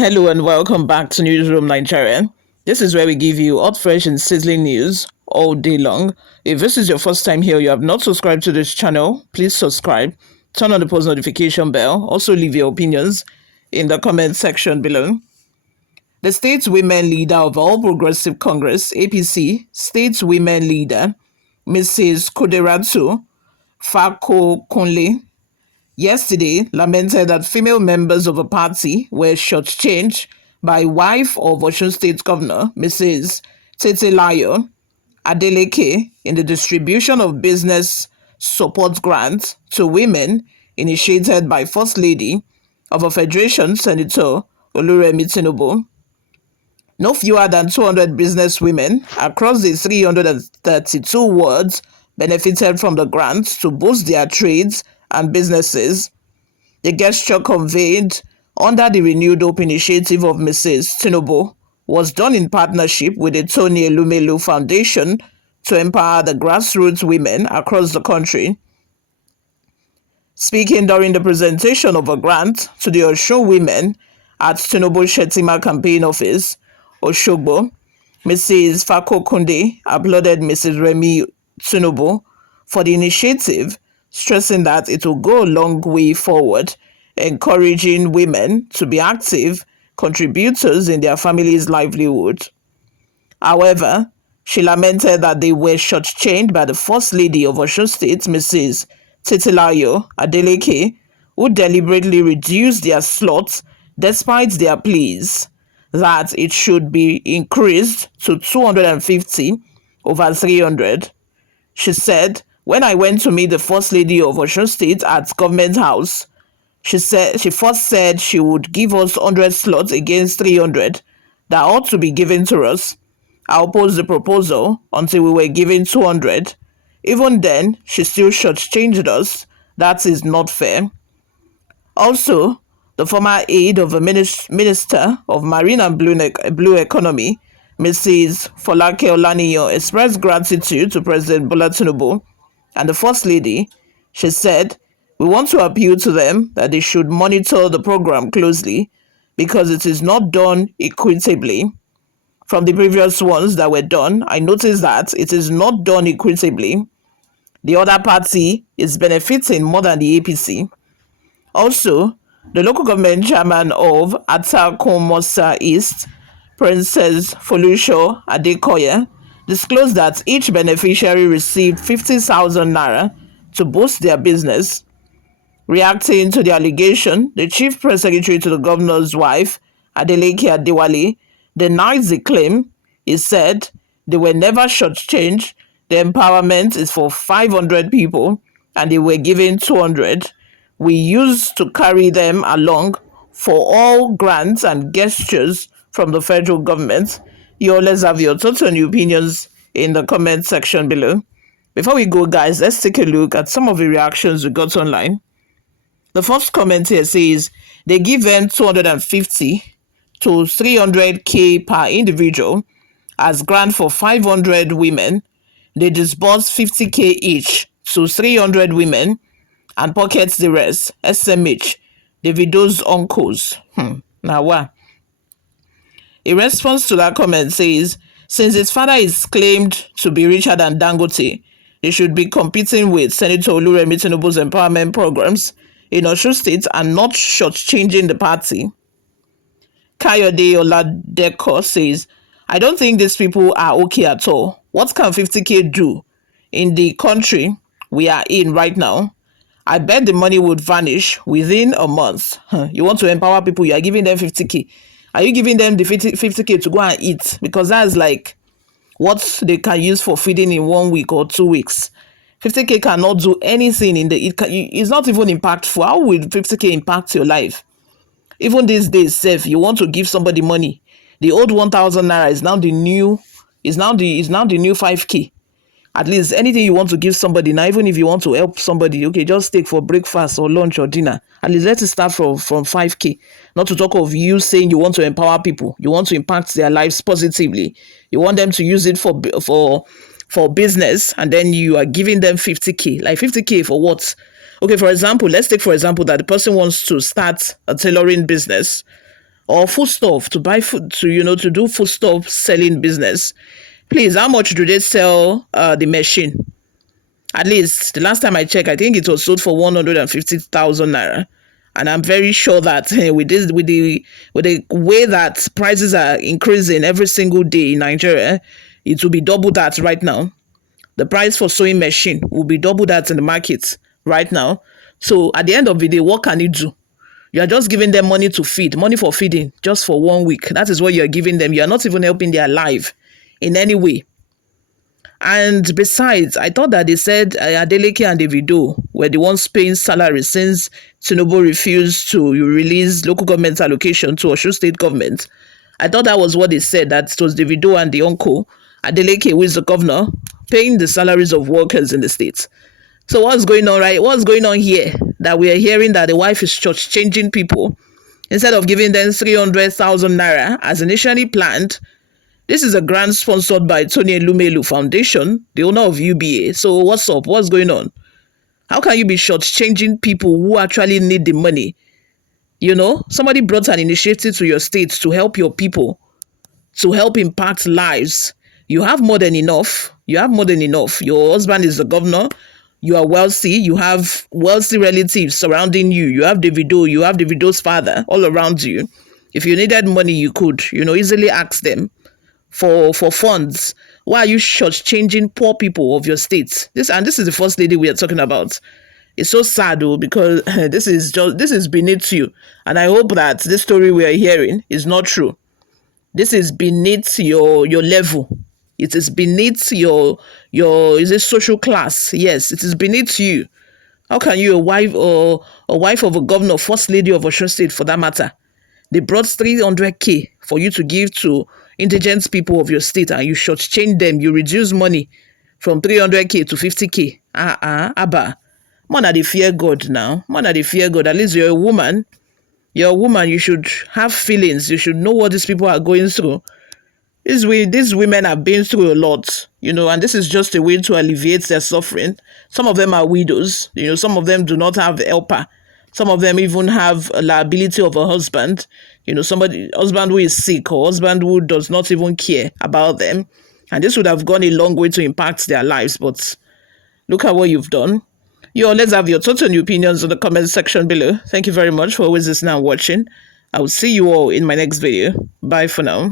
Hello and welcome back to Newsroom Nigeria. This is where we give you hot, fresh, and sizzling news all day long. If this is your first time here, you have not subscribed to this channel, please subscribe, turn on the post notification bell, also leave your opinions in the comment section below. The state women leader of All Progressive Congress, APC, state women leader, Mrs. Kudiratu Fakokunde, yesterday lamented that female members of a party were shortchanged by wife of Osun State Governor, Mrs. Titilayo Adeleke, in the distribution of business support grants to women initiated by First Lady of a Federation, Senator Oluremi Tinubu. No fewer than 200 business women across the 332 wards benefited from the grants to boost their trades and businesses. The gesture conveyed under the renewed hope initiative of Mrs. Tinubu was done in partnership with the Tony Elumelu Foundation to empower the grassroots women across the country. Speaking during the presentation of a grant to the Osun women at Tinubu Shetima campaign office, Oshogbo, Mrs. Fakokunde applauded Mrs. Remi Tinubu for the initiative, stressing that it will go a long way forward, encouraging women to be active contributors in their family's livelihood. However, she lamented that they were shortchanged by the First Lady of Osun State, Mrs. Titilayo Adeleke, who deliberately reduced their slots despite their pleas that it should be increased to 250 over 300. She said, "When I went to meet the First Lady of Osun State at Government House, she first said she would give us 100 slots against 300 that ought to be given to us. I opposed the proposal until we were given 200. Even then, she still shortchanged us. That is not fair." Also, the former aide of the Minister of Marine and Blue Economy, Mrs. Folake Olaniyan, expressed gratitude to President Bola Tinubu and the First Lady. She said, "We want to appeal to them that they should monitor the program closely because it is not done equitably. From the previous ones that were done, I noticed that it is not done equitably. The other party is benefiting more than the APC." Also, the local government chairman of Atakomosa East, Princess Folusho Adekoya, disclosed that each beneficiary received 50,000 naira to boost their business. Reacting to the allegation, the chief press secretary to the governor's wife, Adeleke Adewale, denies the claim. He said they were never shortchanged. The empowerment is for 500 people and they were given 200. We used to carry them along for all grants and gestures from the federal government. You always have your thoughts and your opinions in the comment section below. Before we go, guys, let's take a look at some of the reactions we got online. The first comment here says they give them 250 to 300k per individual as grant for 500 women. They disburse 50k each to 300 women and pockets the rest. SMH, Davido's uncles. Now what? A response to that comment says, since his father is claimed to be richer than Dangote, they should be competing with Senator Oluremi Tinubu's empowerment programs in Osun State and not shortchanging the party. Kayode Oladeko says, I don't think these people are okay at all. What can 50k do in the country we are in right now? I bet the money would vanish within a month. You want to empower people, you are giving them 50k. Are you giving them the 50k to go and eat? Because that's like what they can use for feeding in 1 week or 2 weeks. 50k cannot do anything it's not even impactful. How will 50k impact your life? Even these days, safe, you want to give somebody money. The old 1,000 naira is now the new 5k. At least anything you want to give somebody now, even if you want to help somebody, okay, just take for breakfast or lunch or dinner. At least let it start from 5k. Not to talk of you saying you want to empower people, you want to impact their lives positively. You want them to use it for business, and then you are giving them 50k. Like 50k for what? Okay, for example, let's take for example that the person wants to start a tailoring business. or foodstuff to buy food to to do foodstuff selling business. Please, how much do they sell the machine? At least the last time I checked, I think it was sold for 150,000 naira. And I'm very sure that with this, with the way that prices are increasing every single day in Nigeria, it will be double that right now. The price for sewing machine will be double that in the market right now. So at the end of the day, what can you do? You are just giving them money to feed, money for feeding, just for 1 week. That is what you are giving them. You are not even helping their life in any way. And besides, I thought that they said Adeleke and Davido were the ones paying salary since Tinubu refused to release local government allocation to Osun State government. I thought that was what they said, that it was Davido and the uncle, Adeleke, who is the governor, paying the salaries of workers in the state. So what's going on, right? What's going on here? That we are hearing that the wife is changing people. Instead of giving them 300,000 naira as initially planned. This is a grant sponsored by Tony Elumelu Foundation, the owner of UBA. So what's up? What's going on? How can you be shortchanging people who actually need the money? Somebody brought an initiative to your state to help your people, to help impact lives. You have more than enough. You have more than enough. Your husband is the governor. You are wealthy. You have wealthy relatives surrounding you. You have Davido. You have Davido's father all around you. If you needed money, you could, easily ask them for funds. Why are you shortchanging poor people of your state? This is the first lady we are talking about. It's so sad though, because this is beneath you. And I hope that this story we are hearing is not true. This is beneath your level. It is beneath your is it social class? Yes, it is beneath you. How can you, a wife of a governor, first lady of Osun State for that matter, they brought 300K for you to give to indigent people of your state, and you shortchange them. You reduce money from 300K to 50K. Abba. Man, they fear God now. Man, they fear God. At least you're a woman. You're a woman. You should have feelings. You should know what these people are going through. These women have been through a lot, and this is just a way to alleviate their suffering. Some of them are widows. Some of them do not have helper. Some of them even have a liability of a husband, husband who is sick, or husband who does not even care about them. And this would have gone a long way to impact their lives. But look at what you've done. Let's have your thoughts and your opinions in the comment section below. Thank you very much for always listening and watching. I will see you all in my next video. Bye for now.